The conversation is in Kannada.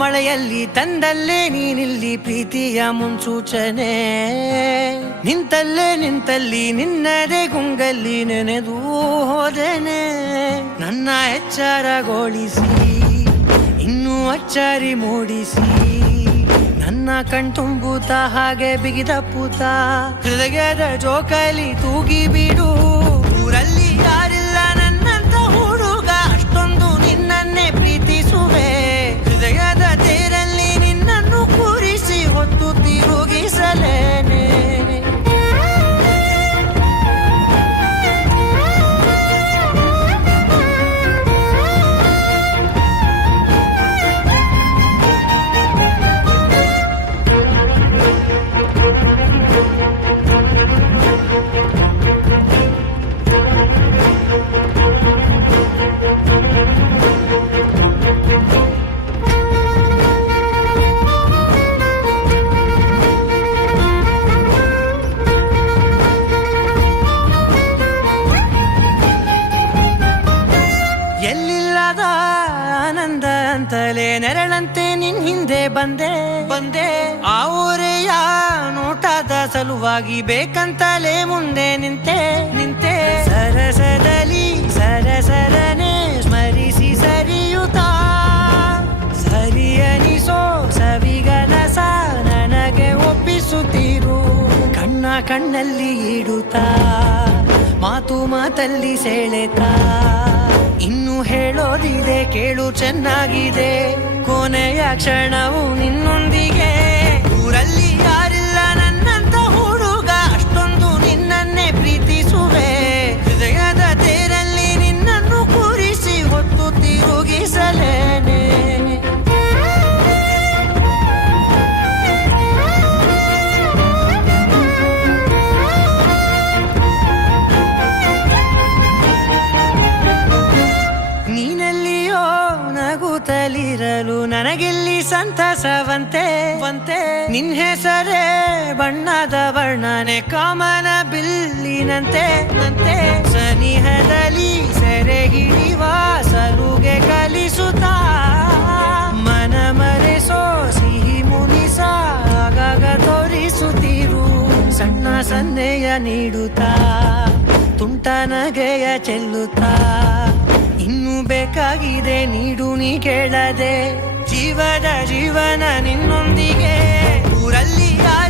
ಮಳೆಯಲ್ಲಿ ತಂದಲ್ಲೇ ನೀನಿಲ್ಲಿ ಪ್ರೀತಿಯ ಮುನ್ಸೂಚನೆ, ನಿಂತಲ್ಲಿ ನಿನ್ನದೇ ಗುಂಗಲ್ಲಿ ನೆನೆದು ಹೋದೆನೆ. ನನ್ನ ಎಚ್ಚರಗೊಳಿಸಿ ಇನ್ನೂ ಅಚ್ಚರಿ ಮೂಡಿಸಿ, ನನ್ನ ಕಣ್ತುಂಬುತ್ತ ಹಾಗೆ ಬಿಗಿದ ಪೂತ ಹೃದಯದ ಜೋಕಾಲಿ ತೂಗಿ ಬಿಡು. ಊರಲ್ಲಿ ಯಾರಿಲ್ಲ ನನ್ನಂತ ಹುಡುಗ, ಅಷ್ಟೊಂದು ನಿನ್ನನ್ನೇ ಪ್ರೀತಿಸುವೆ. ಹೃದಯದ ತೇರಲ್ಲಿ ನಿನ್ನನ್ನು ಕೂರಿಸಿ ಹೊತ್ತು ತಿರುಗಿಸಲೇನೆ. ಎಲ್ಲಿಲ್ಲದ ಆನಂದ ಅಂತಲೇ ನೆರಳಂತೆ ನಿನ್ ಹಿಂದೆ ಬಂದೆ. ಆ ಊರೆಯ ನೋಟದ ಸಲುವಾಗಿ ಬೇಕಂತಲೇ ಮುಂದೆ ನಿಂತೆ. ಸರಸದಲ್ಲಿ ಸರಸರನೆ ಸ್ಮರಿಸಿ ಸರಿಯುತ್ತಾ, ಸರಿಯನಿಸೋ ಸವಿಗನಸ ನನಗೆ ಒಪ್ಪಿಸುತ್ತೀರು. ಕಣ್ಣಲ್ಲಿ ಇಡುತ್ತಾ, ಮಾತಲ್ಲಿ ಸೆಳೆತಾ, ಇನ್ನು ಹೇಳೋದಿದೆ ಕೇಳು ಚೆನ್ನಾಗಿದೆ. ಕೊನೆಯ ಕ್ಷಣವು ನಿನ್ನೊಂದಿಗೆ. ಊರಲ್ಲಿ ಯಾರಿಲ್ಲ ನನ್ನಂತ ಹುಡುಗ, ಅಷ್ಟೊಂದು ನಿನ್ನನ್ನೇ ಪ್ರೀತಿಸುವೆ. ಹೃದಯದ ತೇರಲ್ಲಿ ನಿನ್ನನ್ನು ಕೂರಿಸಿ ಹೊತ್ತು ತಿರುಗಿಸಲೇನೆ. ನೀನೆಲ್ಲಿಯೋ ನಗುತ್ತಲಿರಲು ನನಗೆಲ್ಲಿ ಸಂತಸವಂತೆ. ನಿನ್ ಹೆಸರೇ ಬಣ್ಣದ ವರ್ಣನೆ ಕಾಮನ ಬಿಲ್ಲಿನಂತೆ. ಸನಿಹದಲ್ಲಿ ಸೆರೆ ಹಿಡಿಯುವ ಸಲುಗೆ ಕಲಿಸುತ್ತಾ, ಮನ ಮರೆಸೋ ಸಿಹಿ ಮುನಿಸ ಆಗಾಗ ತೋರಿಸುತ್ತೀರು. ಸಣ್ಣ ಸನ್ನೆಯ ನೀಡುತ್ತಾ, ತುಂಟ ನಗೆಯ ಚೆಲ್ಲುತ್ತಾ, ಇನ್ನು ಬೇಕಾಗಿದೆ ನೀಡು ನೀ ಕೇಳದೆ. ಜೀವನ ನಿನ್ನೊಂದಿಗೆ. ಊರಲ್ಲಿ ಯಾರು